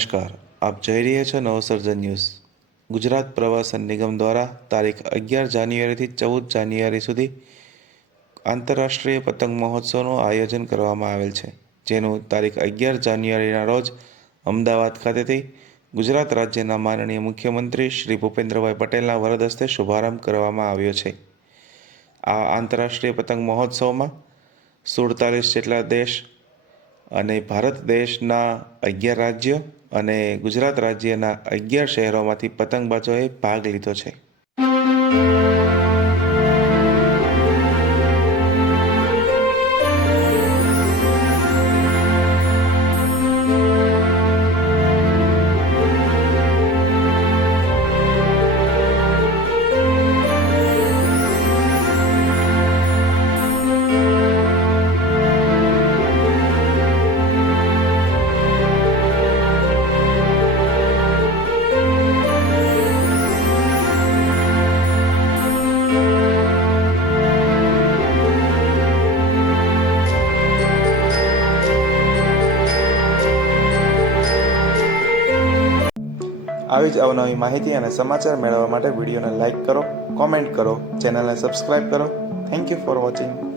નમસ્કાર, આપ જોઈ રહ્યા છો નવસર્જન ન્યૂઝ. ગુજરાત પ્રવાસન નિગમ દ્વારા તારીખ 11 જાન્યુઆરીથી 14 જાન્યુઆરી સુધી આંતરરાષ્ટ્રીય પતંગ મહોત્સવનું આયોજન કરવામાં આવેલ છે, જેનું તારીખ 11 જાન્યુઆરીના રોજ અમદાવાદ ખાતેથી ગુજરાત રાજ્યના માનનીય મુખ્યમંત્રી શ્રી ભૂપેન્દ્રભાઈ પટેલના વરદ હસ્તે શુભારંભ કરવામાં આવ્યો છે. આ આંતરરાષ્ટ્રીય પતંગ મહોત્સવમાં 47 જેટલા દેશ અને ભારત દેશના 11 રાજ્યો અને ગુજરાત રાજ્યના 11 શહેરોમાંથી પતંગબાજોએ ભાગ લીધો છે. આવી જ અવનવી માહિતી અને સમાચાર મેળવવા માટે વિડીયોને લાઇક કરો, કોમેન્ટ કરો, ચેનલને સબસ્ક્રાઇબ કરો. Thank you for watching.